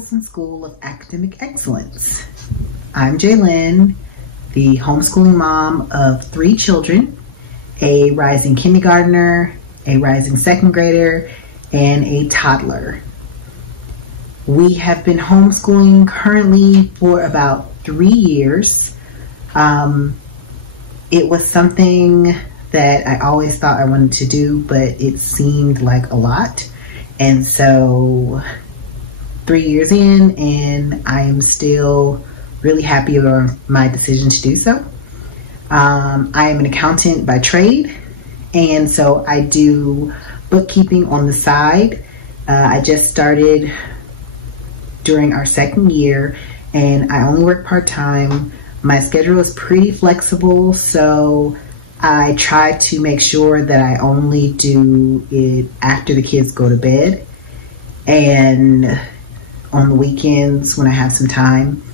Nicholson School of Academic Excellence. I'm Jailyn, the homeschooling mom of 3 children, a rising kindergartner, a rising second grader, and a toddler. We have been homeschooling currently for about 3 years. It was something that I always thought I wanted to do, but it seemed like a lot. And so 3 years in, and I am still really happy with my decision to do so. I am an accountant by trade, and so I do bookkeeping on the side. I just started during our second year, and I only work part-time. My schedule is pretty flexible, so I try to make sure that I only do it after the kids go to bed and on the weekends when I have some time.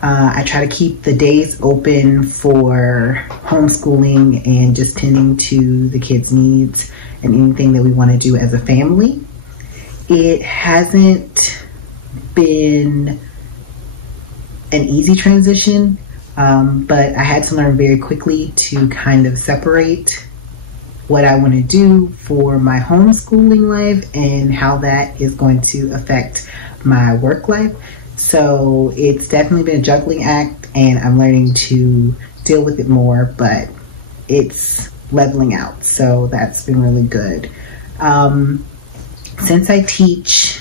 I try to keep the days open for homeschooling and just tending to the kids' needs and anything that we want to do as a family. It hasn't been an easy transition. But I had to learn very quickly to kind of separate what I want to do for my homeschooling life and how that is going to affect my work life. So it's definitely been a juggling act, and I'm learning to deal with it more, but it's leveling out. So that's been really good. Since I teach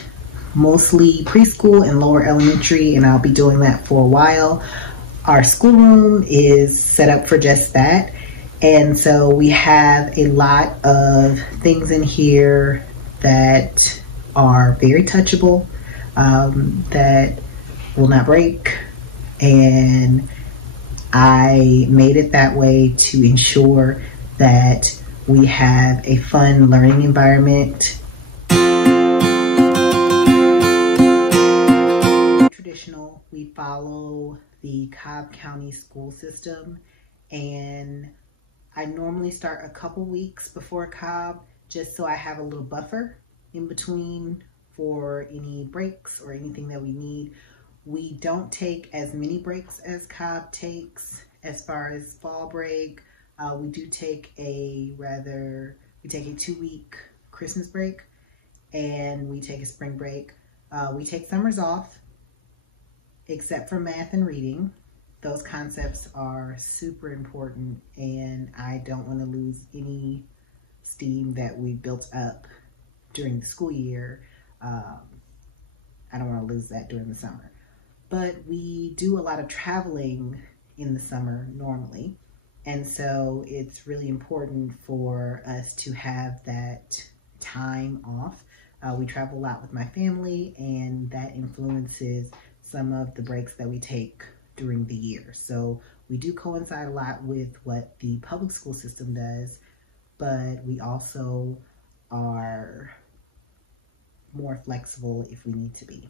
mostly preschool and lower elementary, and I'll be doing that for a while, our schoolroom is set up for just that. And so we have a lot of things in here that are very touchable, that will not break. And I made it that way to ensure that we have a fun learning environment. Traditional, we follow the Cobb County school system, and I normally start a couple weeks before Cobb just so I have a little buffer in between for any breaks or anything that we need. We don't take as many breaks as Cobb takes as far as fall break. We do take we take a 2-week Christmas break, and we take a spring break. We take summers off, except for math and reading. Those concepts are super important, and I don't want to lose any steam that we built up during the school year. I don't want to lose that during the summer. But we do a lot of traveling in the summer normally, and so it's really important for us to have that time off. We travel a lot with my family, and that influences some of the breaks that we take during the year. So we do coincide a lot with what the public school system does, but we also are more flexible if we need to be.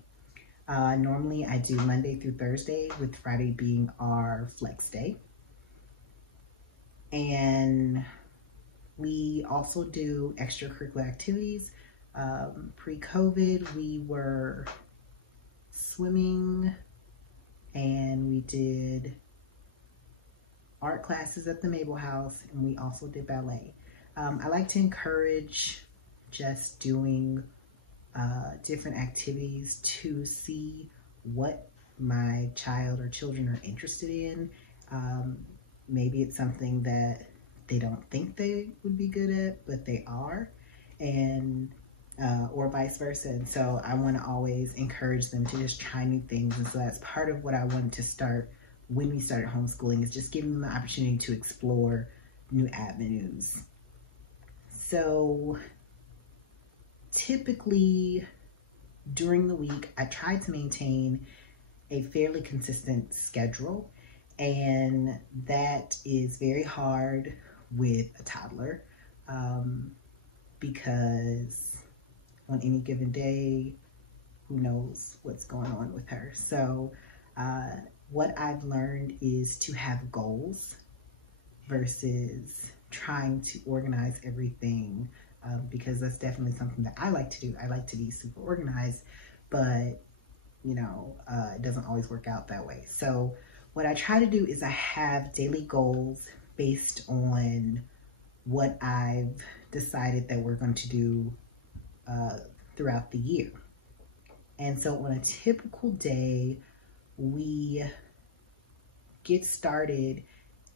Normally I do Monday through Thursday, with Friday being our flex day. And we also do extracurricular activities. Pre-COVID, we were swimming, and we did art classes at the Mabel House, and we also did ballet. I like to encourage just doing different activities to see what my child or children are interested in. Maybe it's something that they don't think they would be good at, but they are, and or vice versa. And so I want to always encourage them to just try new things. And so that's part of what I wanted to start when we started homeschooling, is just giving them the opportunity to explore new avenues. So typically during the week, I try to maintain a fairly consistent schedule, and that is very hard with a toddler, because on any given day, who knows what's going on with her. So what I've learned is to have goals versus trying to organize everything, because that's definitely something that I like to do. I like to be super organized, but it doesn't always work out that way. So what I try to do is I have daily goals based on what I've decided that we're going to do throughout the year. And so on a typical day, we get started,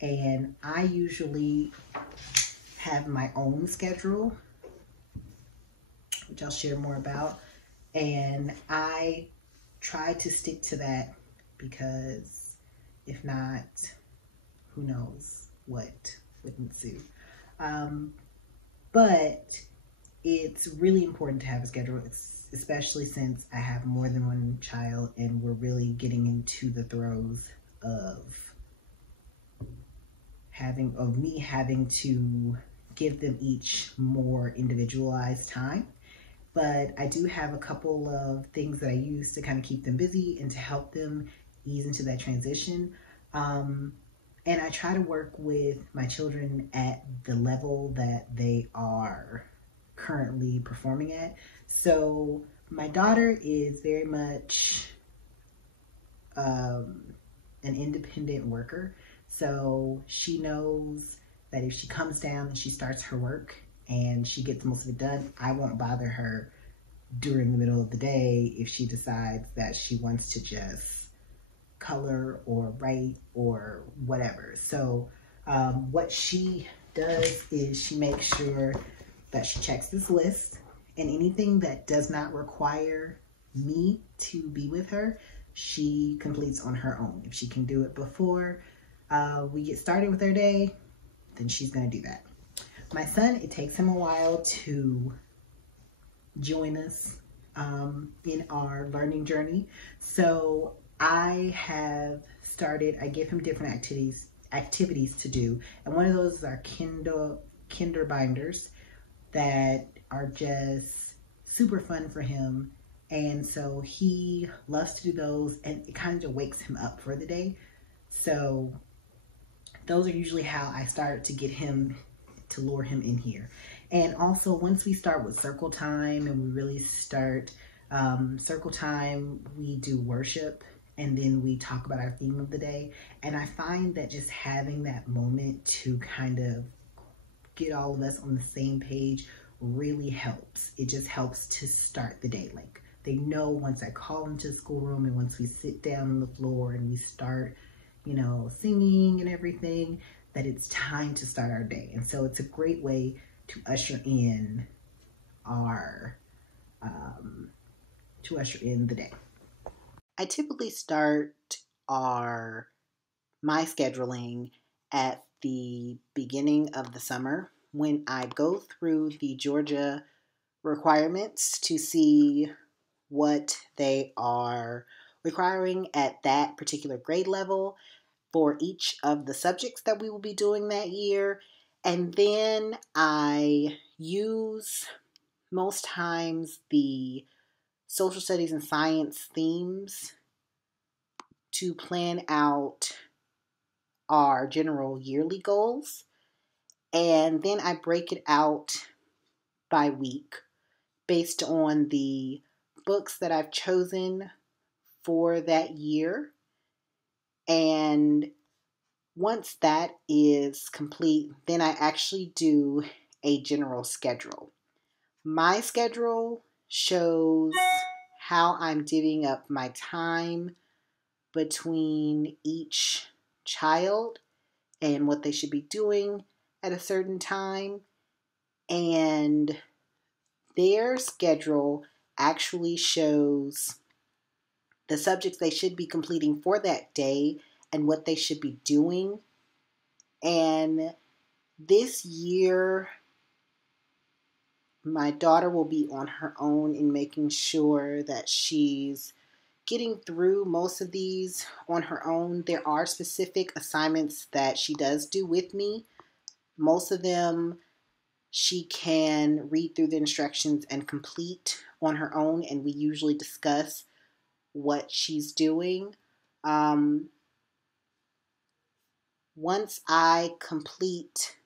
and I usually have my own schedule, which I'll share more about. And I try to stick to that, because if not, who knows what would ensue. But it's really important to have a schedule, especially since I have more than one child and we're really getting into the throes of me having to give them each more individualized time. But I do have a couple of things that I use to kind of keep them busy and to help them ease into that transition. And I try to work with my children at the level that they are currently performing at. So my daughter is very much an independent worker. So she knows that if she comes down and she starts her work and she gets most of it done, I won't bother her during the middle of the day if she decides that she wants to just color or write or whatever. So what she does is she makes sure that she checks this list, and anything that does not require me to be with her, she completes on her own. If she can do it before we get started with our day, then she's going to do that. My son, it takes him a while to join us in our learning journey. So I have started, I give him different activities to do. And one of those is our Kinderbinders that are just super fun for him. And so he loves to do those, and it kind of wakes him up for the day. So those are usually how I start to get him, to lure him in here. And also once we start with circle time and we really start circle time, we do worship, and then we talk about our theme of the day. And I find that just having that moment to kind of get all of us on the same page really helps. It just helps to start the day. Like, they know once I call them to the schoolroom and once we sit down on the floor and we start, singing and everything, that it's time to start our day. And so it's a great way to usher in the day. I typically start my scheduling at the beginning of the summer, when I go through the Georgia requirements to see what they are requiring at that particular grade level for each of the subjects that we will be doing that year. And then I use, most times, the social studies and science themes to plan out our general yearly goals. And then I break it out by week based on the books that I've chosen for that year. And once that is complete, then I actually do a general schedule. My schedule shows how I'm divvying up my time between each child and what they should be doing at a certain time. And their schedule actually shows the subjects they should be completing for that day and what they should be doing. And this year, my daughter will be on her own in making sure that she's getting through most of these on her own. There are specific assignments that she does do with me. Most of them she can read through the instructions and complete on her own, and we usually discuss what she's doing. Once I complete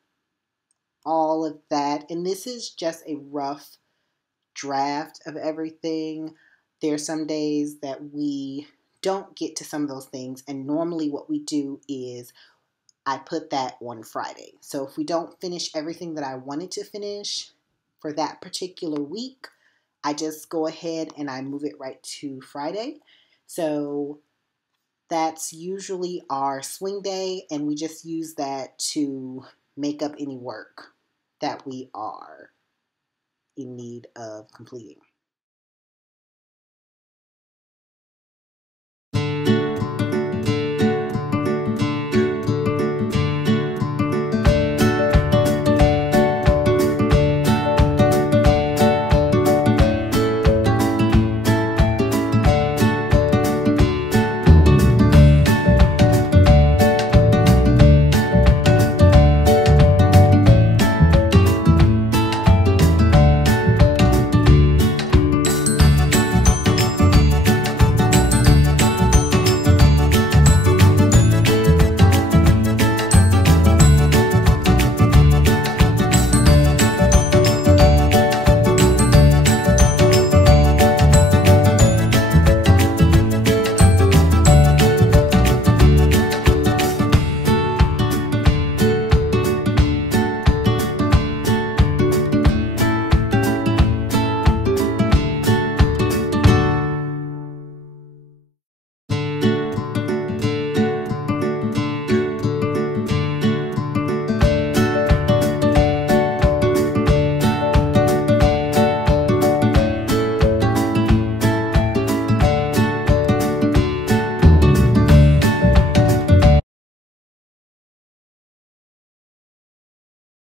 all of that, and this is just a rough draft of everything, There are some days that we don't get to some of those things, and normally what we do is I put that on Friday. So if we don't finish everything that I wanted to finish for that particular week, I just go ahead and I move it right to Friday. So that's usually our swing day, and we just use that to make up any work that we are in need of completing.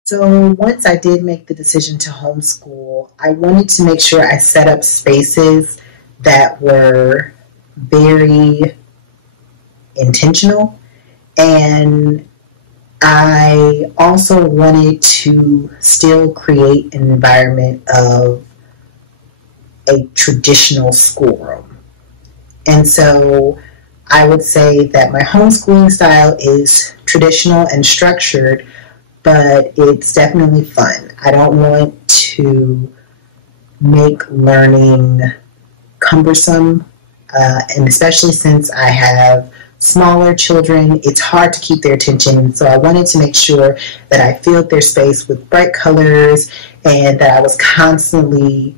So once I did make the decision to homeschool, I wanted to make sure I set up spaces that were very intentional. And I also wanted to still create an environment of a traditional schoolroom. And so I would say that my homeschooling style is traditional and structured, but it's definitely fun. I don't want to make learning cumbersome, and especially since I have smaller children, it's hard to keep their attention. So I wanted to make sure that I filled their space with bright colors and that I was constantly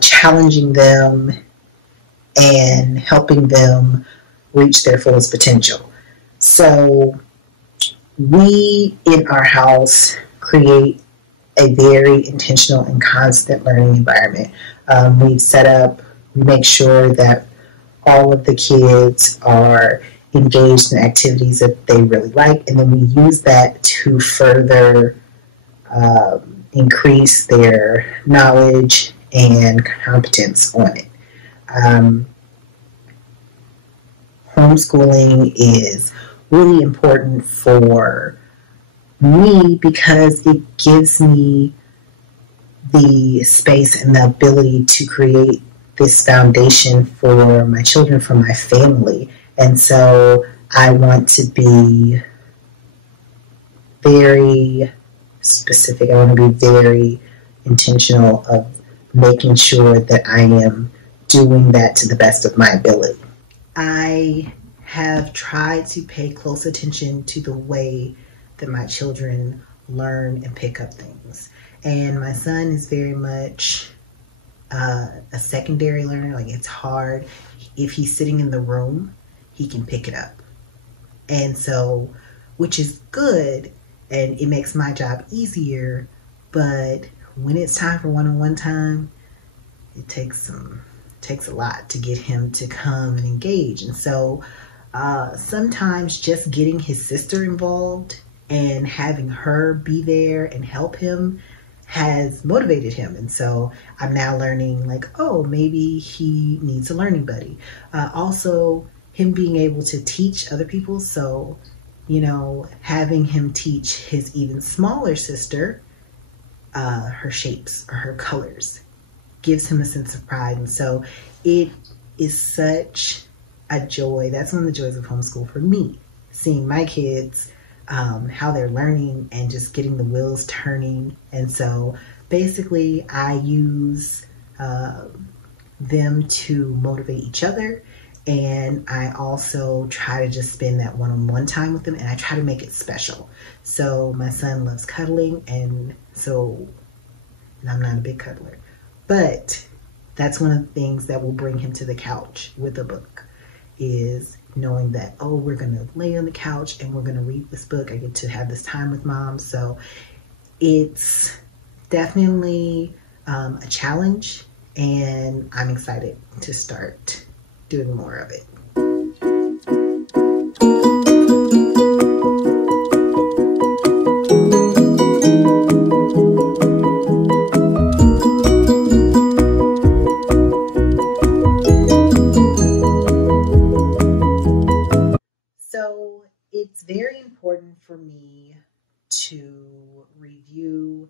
challenging them and helping them reach their fullest potential. So we in our house create a very intentional and constant learning environment. We make sure that all of the kids are engaged in activities that they really like, and then we use that to further increase their knowledge and competence on it. Homeschooling is really important for me because it gives me the space and the ability to create this foundation for my children, for my family. And so I want to be very specific. I want to be very intentional of making sure that I am doing that to the best of my ability. I have tried to pay close attention to the way that my children learn and pick up things. And my son is very much a secondary learner. Like, it's hard. If he's sitting in the room, he can pick it up. And so, which is good, and it makes my job easier, but when it's time for one-on-one time, it takes a lot to get him to come and engage. And so sometimes just getting his sister involved and having her be there and help him has motivated him. And so I'm now learning, like, oh, maybe he needs a learning buddy. Also, him being able to teach other people. So, having him teach his even smaller sister her shapes or her colors gives him a sense of pride. And so it is such a joy. That's one of the joys of homeschool for me, seeing my kids, how they're learning and just getting the wheels turning. And so basically I use them to motivate each other. And I also try to just spend that one-on-one time with them, and I try to make it special. So my son loves cuddling, and I'm not a big cuddler, but that's one of the things that will bring him to the couch with a book, is knowing that, oh, we're going to lay on the couch and we're going to read this book. I get to have this time with mom. So it's definitely a challenge, and I'm excited to start doing more of it. So it's very important for me to review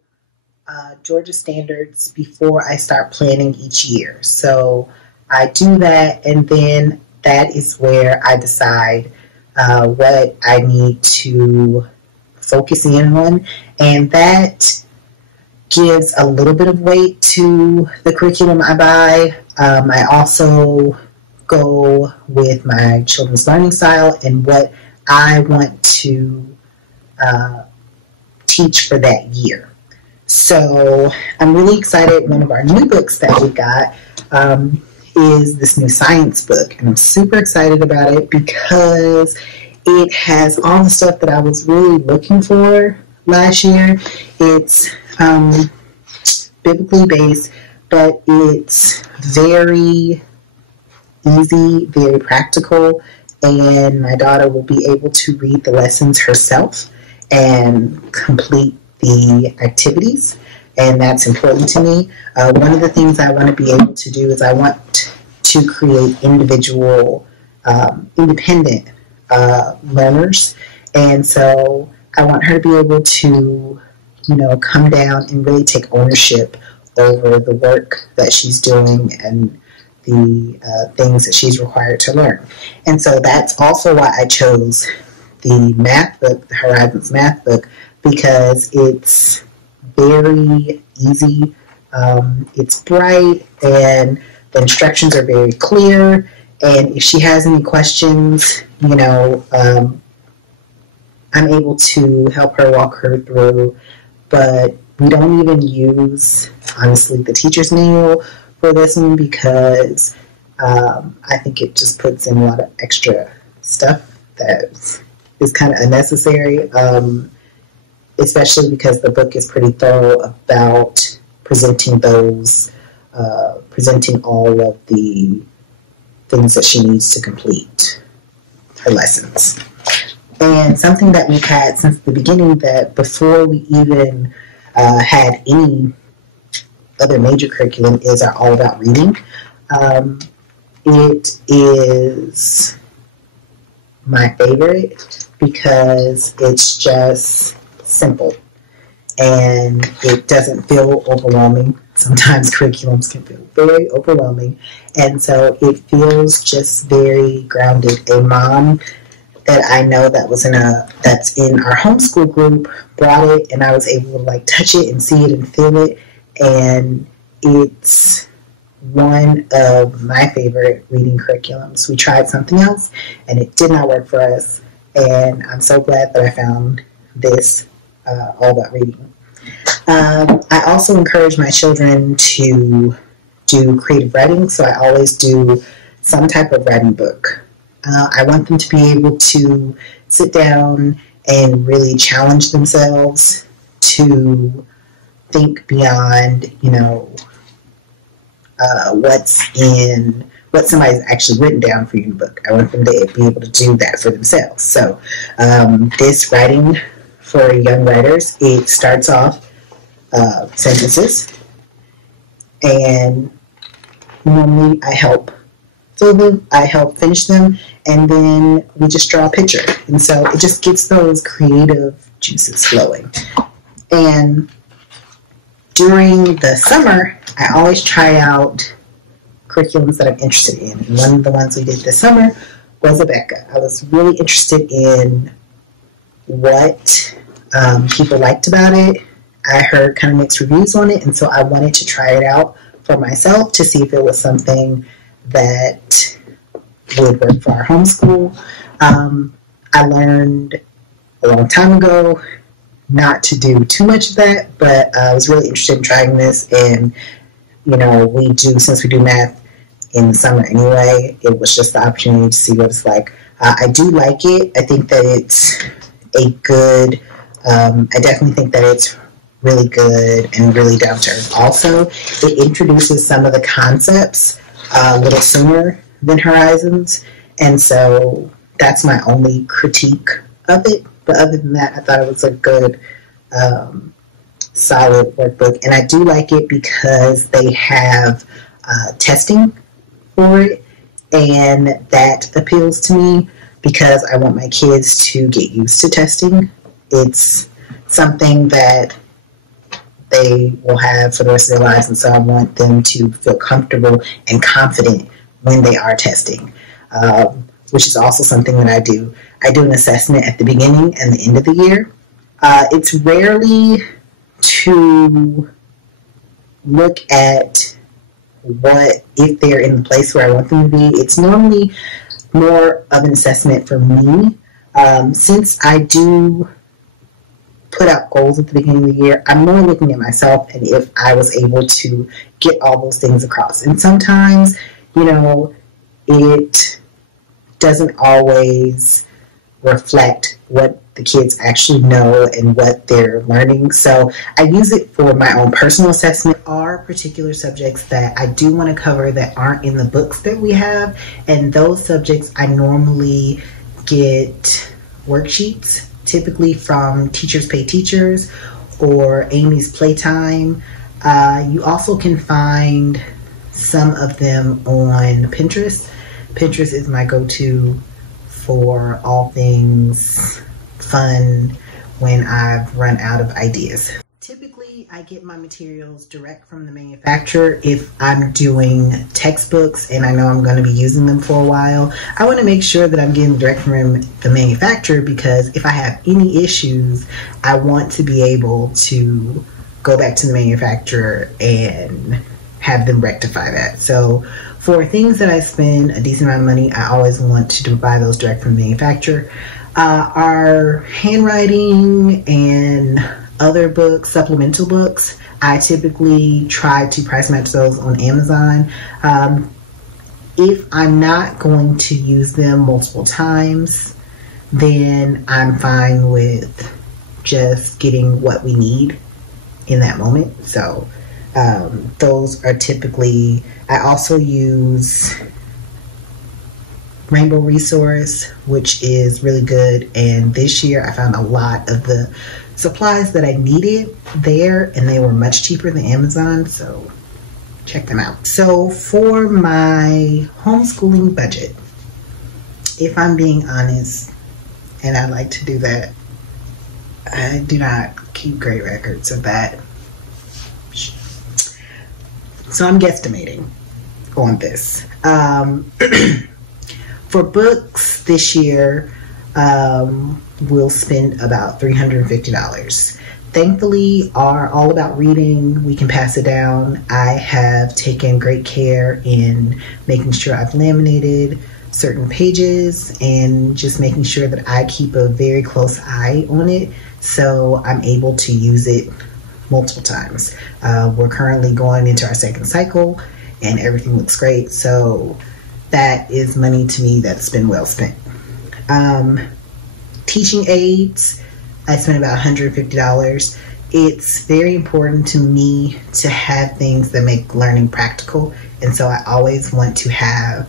Georgia standards before I start planning each year. So I do that, and then that is where I decide what I need to focus in on, and that gives a little bit of weight to the curriculum I buy. I also go with my children's learning style and what I want to teach for that year. So I'm really excited. One of our new books that we got is this new science book, and I'm super excited about it because it has all the stuff that I was really looking for last year. It's biblically based, but it's very easy, very practical, and my daughter will be able to read the lessons herself and complete the activities, and that's important to me. One of the things I want to be able to do is I want to create individual, independent learners, and so I want her to be able to, come down and really take ownership over the work that she's doing and the things that she's required to learn. And so that's also why I chose the math book, the Horizons math book, because it's very easy, it's bright, and the instructions are very clear. And if she has any questions, I'm able to help her, walk her through. But we don't even use, honestly, the teacher's manual for this one because I think it just puts in a lot of extra stuff that is kind of unnecessary, especially because the book is pretty thorough about presenting all of the things that she needs to complete her lessons. And something that we've had since the beginning, that before we even had any other major curriculum, is our All About Reading. It is my favorite because it's just simple and it doesn't feel overwhelming. Sometimes curriculums can feel very overwhelming, and so it feels just very grounded. A mom that I know that's in our homeschool group brought it, and I was able to touch it and see it and feel it, and it's one of my favorite reading curriculums. We tried something else and it did not work for us, and I'm so glad that I found this All About Reading. I also encourage my children to do creative writing, so I always do some type of writing book. I want them to be able to sit down and really challenge themselves to think beyond, what somebody's actually written down for you in the book. I want them to be able to do that for themselves. So this writing for young writers, it starts off sentences, and normally I help fill them, I help finish them, and then we just draw a picture. And so it just gets those creative juices flowing. And during the summer, I always try out curriculums that I'm interested in. And one of the ones we did this summer was Abeka. I was really interested in what people liked about it. I heard kind of mixed reviews on it, and so I wanted to try it out for myself to see if it was something that would work for our homeschool. I learned a long time ago not to do too much of that, but I was really interested in trying this. And, since we do math in the summer anyway, it was just the opportunity to see what it's like. I do like it. I think that it's a good, I definitely think that it's really good and really down to earth. Also, it introduces some of the concepts a little sooner than Horizons, and so that's my only critique of it. But other than that, I thought it was a good, solid workbook. And I do like it because they have testing for it, and that appeals to me because I want my kids to get used to testing. It's something that they will have for the rest of their lives, and so I want them to feel comfortable and confident when they are testing, which is also something that I do. I do an assessment at the beginning and the end of the year. It's rarely to look at if they're in the place where I want them to be. It's normally more of an assessment for me. Since I do put out goals at the beginning of the year, I'm more looking at myself and if I was able to get all those things across. And sometimes, it doesn't always reflect what the kids actually know and what they're learning. So I use it for my own personal assessment. There are particular subjects that I do want to cover that aren't in the books that we have, and those subjects I normally get worksheets, typically from Teachers Pay Teachers or Amy's Playtime. You also can find some of them on Pinterest. Pinterest is my go-to for all things fun when I've run out of ideas. Typically, I get my materials direct from the manufacturer. If I'm doing textbooks and I know I'm going to be using them for a while, I want to make sure that I'm getting direct from the manufacturer, because if I have any issues, I want to be able to go back to the manufacturer and have them rectify that. So for things that I spend a decent amount of money, I always want to buy those direct from the manufacturer. Our handwriting and other books, supplemental books, I typically try to price match those on Amazon. If I'm not going to use them multiple times, then I'm fine with just getting what we need in that moment. So those are typically, I also use Rainbow Resource, which is really good. And this year I found a lot of the supplies that I needed there, and they were much cheaper than Amazon. So check them out. So for my homeschooling budget, if I'm being honest, and I like to do that, I do not keep great records of that. So I'm guesstimating on this. For books this year, we'll spend about $350. Thankfully, our All About Reading, we can pass it down. I have taken great care in making sure I've laminated certain pages and just making sure that I keep a very close eye on it so I'm able to use it multiple times. We're currently going into our second cycle and everything looks great. So that is money to me that's been well spent. Teaching aids, I spent about $150. It's very important to me to have things that make learning practical, and so I always want to have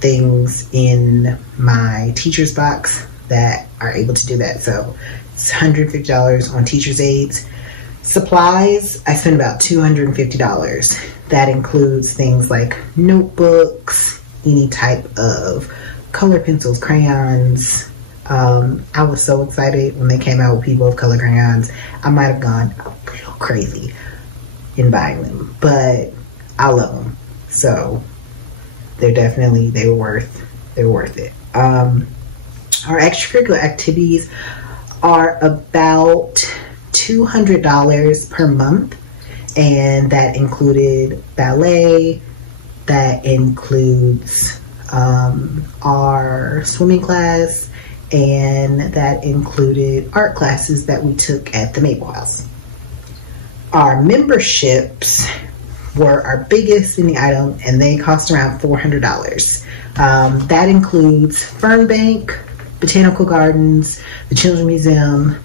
things in my teacher's box that are able to do that. So it's $150 on teacher's aids. Supplies, I spent about $250. That includes things like notebooks, any type of color pencils, crayons. I was so excited when they came out with People of Color crayons. I might have gone a little crazy in buying them, but I love them. So they were worth it. Our extracurricular activities are about $200 per month, And that included ballet, that includes our swimming class, and that included art classes that we took at the Maple House. Our memberships were our biggest spending item, and they cost around $400. That includes Fern Bank, Botanical Gardens, the Children's Museum,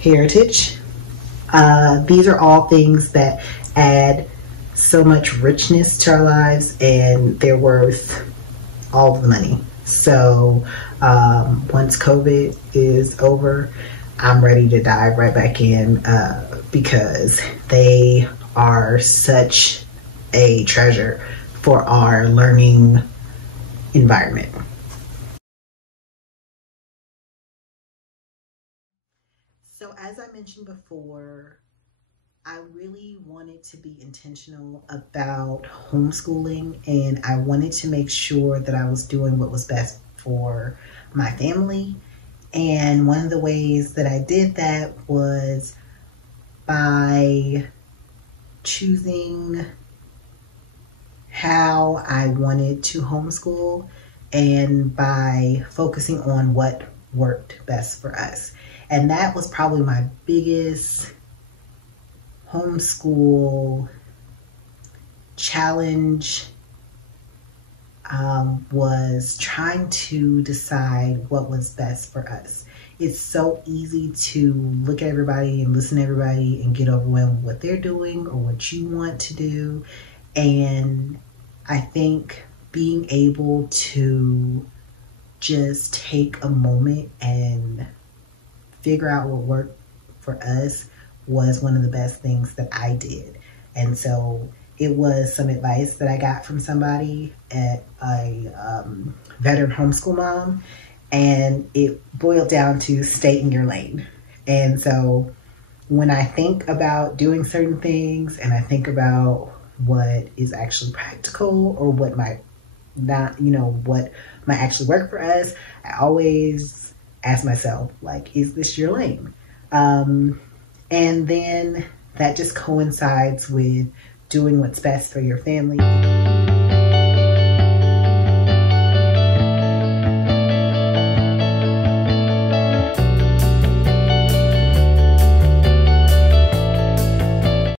Heritage. These are all things that add so much richness to our lives, and they're worth all the money. So once COVID is over, I'm ready to dive right back in because they are such a treasure for our learning environment. So as I mentioned before, I really wanted to be intentional about homeschooling, and I wanted to make sure that I was doing what was best for my family. And one of the ways that I did that was by choosing how I wanted to homeschool and by focusing on what worked best for us. And that was probably my biggest homeschool challenge, was trying to decide what was best for us. It's so easy to look at everybody and listen to everybody and get overwhelmed with what they're doing or what you want to do. And I think being able to just take a moment and figure out what worked for us was one of the best things that I did. And so it was some advice that I got from somebody at a veteran homeschool mom, and it boiled down to stay in your lane. And so when I think about doing certain things and I think about what is actually practical or what might not, what might actually work for us, I always ask myself, like, is this your lane? And then that just coincides with doing what's best for your family.